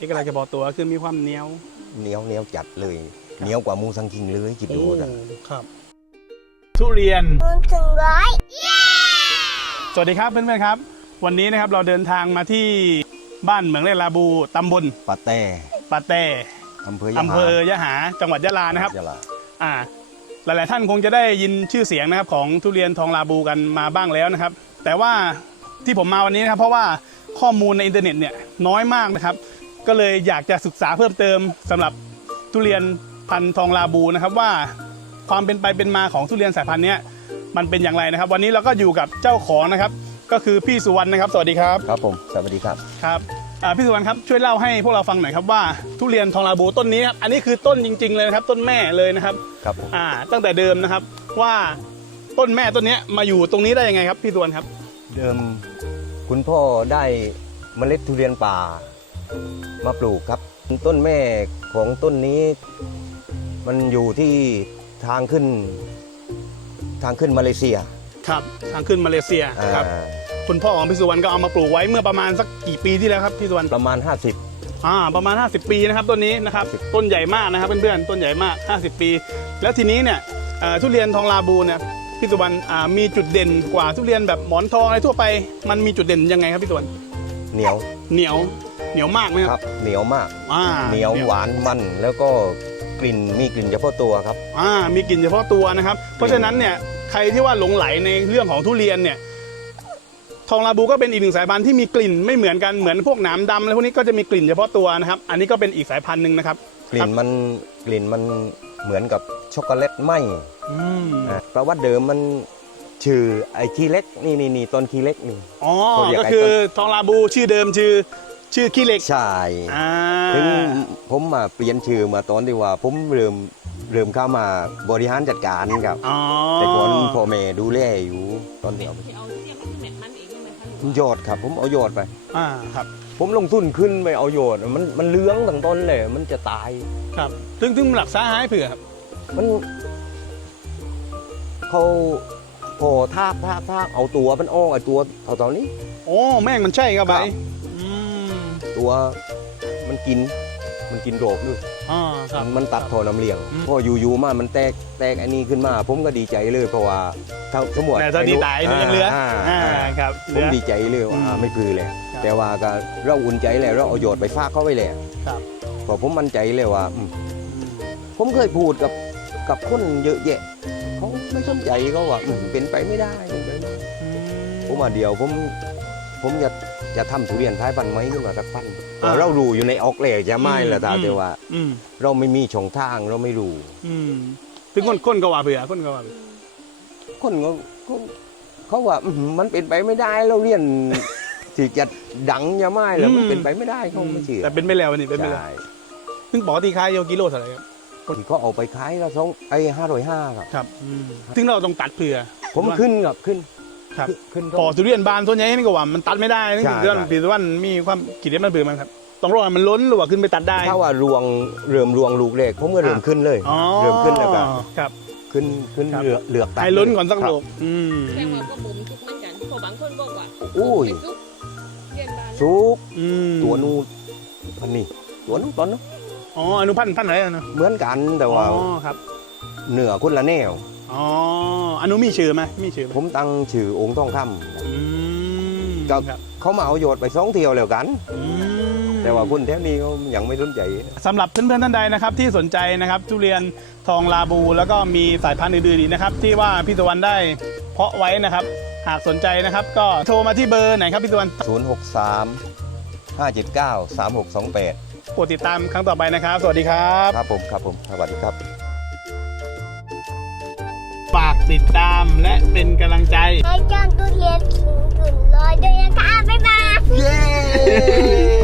เอกลักษณ์เฉพาะตัวคือมีความเหนียวเหนียวเหนียวจัดเลยเหนียวกว่ามูสังคิงเลยคิดดูนะครับ ทุเรียนมูลถึงร้อยสวัสดีครับเพื่อนๆครับ วันนี้นะครับเราเดินทางมาที่บ้านเหมืองเรลาบูตำบลปาแต่ปาแต้อำเภอยะอำเภอยะหา จังหวัดยะลานะครับยะลาอ่า หลายๆท่านคงจะได้ยินชื่อเสียงนะครับ ของทุเรียนทองลาบูกันมาบ้างแล้วนะครับ แต่ว่าที่ผมมาวันนี้นะครับเพราะว่าข้อมูลในอินเทอร์เน็ตเนี่ยน้อยมากนะครับ ก็เลยอยากจะศึกษาเพิ่มเติมสำหรับทุเรียนพันธุ์ทองลาบูนะครับว่าความเป็นไปเป็นมาของทุเรียนสายพันธุ์เนี้ยมันเป็นอย่างไรนะครับ วันนี้เราก็อยู่กับเจ้าของนะครับ ก็คือพี่สุวรรณนะครับ สวัสดีครับครับผมสวัสดีครับครับอ่าพี่สุวรรณครับช่วยเล่าให้พวกเราฟังหน่อยครับว่าทุเรียนทองลาบูต้นนี้ครับอันนี้คือต้นจริง ๆเลยนะครับ ต้นแม่เลยนะครับครับผมอ่าตั้งแต่เดิมนะครับว่าต้นแม่ต้นเนี้ยมาอยู่ตรงนี้ได้ยังไงครับพี่สุวรรณครับ เดิมคุณพ่อได้เมล็ดทุเรียนป่า มาปลูกครับ ต้นแม่ของต้นนี้ มันอยู่ที่ทางขึ้น ทางขึ้นมาเลเซียครับทางขึ้นมาเลเซียอ่าครับคุณพ่อของพี่สุวรรณก็เอามาปลูกไว้เมื่อประมาณสักกี่ปีที่แล้วครับพี่สุวรรณประมาณ 50 อ่าประมาณ 50 ปีนะครับต้นนี้นะครับ50ต้นใหญ่มากนะครับเพื่อนๆต้นใหญ่มาก 50 ปี แล้วทีนี้เนี่ยเอ่อทุเรียนทองลาบูเนี่ยพี่สุวรรณอ่ามีจุดเด่นกว่าทุเรียนแบบหมอนทองอะไรทั่วไป มันมีจุดเด่นยังไงครับพี่สุวรรณเหนียวเหนียว เหนียวมากไหมคครัรับ บเหนียวมาก อ่าเหนียวหวานมันแล้วก็กลิ่นมีกลิ่นเฉพาะตัวครับ อ่ามีกลิ่นเฉพาะตัวนะครับ เพราะฉะนั้นเนี่ยใครที่ว่าหลงไหลในเรื่องของทุเรียนเนี่ย ทองลาบูก็เป็นอีกหนึ่งสายพันธุ์ที่มีกลิ่นไม่เหมือนกันเหมือนพวกหนามดำอะไรพวกนี้ก็จะมีกลิ่นเฉพาะตัวนะครับ อันนี้ก็เป็นอีกสายพันธุ์หนึ่งนะครับกลิ่นมันกลิ่นมันเหมือนกับช็อกโกแลตไหมอืมนะประวัติเดิมมันชื่อไอ้ขี้เล็กนี่นี่นี่ต้นขี้เล็กนี่ อ๋อเขาเรียกก็ไอ้คือต้นทองลาบูชื่อเดิมชื่อ ชื่อขี้เหล็กใช่อ่าถึงผมมาเปลี่ยนชื่อมาตอนที่ว่าผมเริ่มเริ่มเข้ามาบริหารจัดการครับ อ๋อแต่ก่อนพ่อแม่ดูแลอยู่ตอนเดียวที่เอาเนี่ยมันคือเม็ดมันเองใช่ไหมคะหรือว่าโยอดครับ ผมเอาโยอดไป อ่าครับ ผมลงทุนขึ้นไปเอาโยอดมันมันเลื้องตั้งต้นเลย มันจะตาย ครับ ถึงถึงหลักษาหายเผื่อครับ มันเขาพอทากทากทากเอาตัวมันออกไอ้ตัวเอาตอนนี้ โอ้แม่งมันใช่ครับไปครับอืม ตัวมันกินมันกินโรคด้วยอ๋อครับ มันตัดท่อน้ำเลี้ยงอืม พออยู่ๆมามันแตกแตกอันนี้ขึ้นมา ผมก็ดีใจเลยเพราะว่าถ้าสมมติแต่ตอนนี้ตายนี่ยังเหลืออ่าอ่า ครับเหผลืมอ ดีใจเลยว่าอืมอ่าไม่พือเลย ครับ แต่ว่าก็เราอุ่นใจแล้วเราเอาโยชน์ไปฝากเขาไว้แล้วครับเพราะผมมั่นใจเลยว่าอืมผมเคยพูดกับกับคนเยอะแยะเขาไม่สนใจเขาว่าอืมเป็นไปไม่ได้เป็นไปไม่ได้อืมผมว่าเดียวผม ผมจะจะทำทุเรียนท้ายพันธุ์ไหมขึ้นมาสักพันธุ์อ่า เรารู้อยู่ในออกเลยจะไม่ละอืมตาอืมแต่ว่า อืมเราไม่มีช่องทางเราไม่รู้ อืมถึงคนคนก็ว่าเผื่อคนก็ว่าเผื่อคนก็ก็เขาว่าอื้อหือมันเป็นไปไม่ได้เราเรียนที่จะดังจะไม่แล้วมันเป็นไปไม่ได้เขาไม่เชื่อแต่เป็นไปแล้วนี่เป็นไปแล้วใช่ซึ่งปกติขายโยกิโลเท่าไหร่ครับที่เขาเอาไปขายละสองไอ้ห้าร้อยห้าครับ ครับซึ่งเราต้องตัดเผื่อผมขึ้นกับขึ้น ครับขึ้น พอทุเรียนบานส่วนใหญ่นี่ก็ว่ามันตัดไม่ได้นี่ใช่คือเรื่องใช่ ปีวันมีความกิเลสมันเบื่อมันครับต้องรอให้มันล้นหรือว่าขึ้นไปตัดได้ถ้าว่ารวงเริ่มรวงลูกเล็กผมก็เริ่มอะขึ้นเลย อ๋อเริ่มขึ้นแล้วก็ครับ ขึ้นขึ้นครับ เหลือกเหลือกตัดให้ล้นก่อนสักครับโลกอืมแสดงว่าก็บ่มทุกเหมือนกันเพราะบางคนบอกว่าอุ้ยไม่ทุกเรียนบ้านสุกอืมตัวนู้นพันนี่ตัวนู้นตอนนู้นอ๋ออนุพันธ์พันธ์ไหนอะเนาะเหมือนกันแต่อ๋ว่าอครับ เหนือคนละแนว อ๋ออนุมีชื่อไหมมีชื่อไหมผมตั้งชื่อองค์ทองคำอืมครับครับเขามาเอาโยชน์ไปสองเที่ยวแล้วกัน อืม แต่ว่าคนแถวนี้เขายังไม่สนใจ สำหรับเพื่อนๆท่านใดนะครับที่สนใจนะครับทุเรียนทองลาบู แล้วก็มีสายพันธุ์อื่นๆอีกนะครับที่ว่าพี่ตะวันได้เพาะไว้นะครับ หากสนใจนะครับ ก็โทรมาที่เบอร์ไหนครับพี่ตะวัน063 579 3628 โปรดติดตามครั้งต่อไปนะครับ สวัสดีครับ ครับผมครับผมสวัสดีครับฝาก ติดตามและเป็นกำลังใจ ให้จ้างตู้เรียนถึงถึงร้อยด้วยนะคะบ๊ายบาย เย้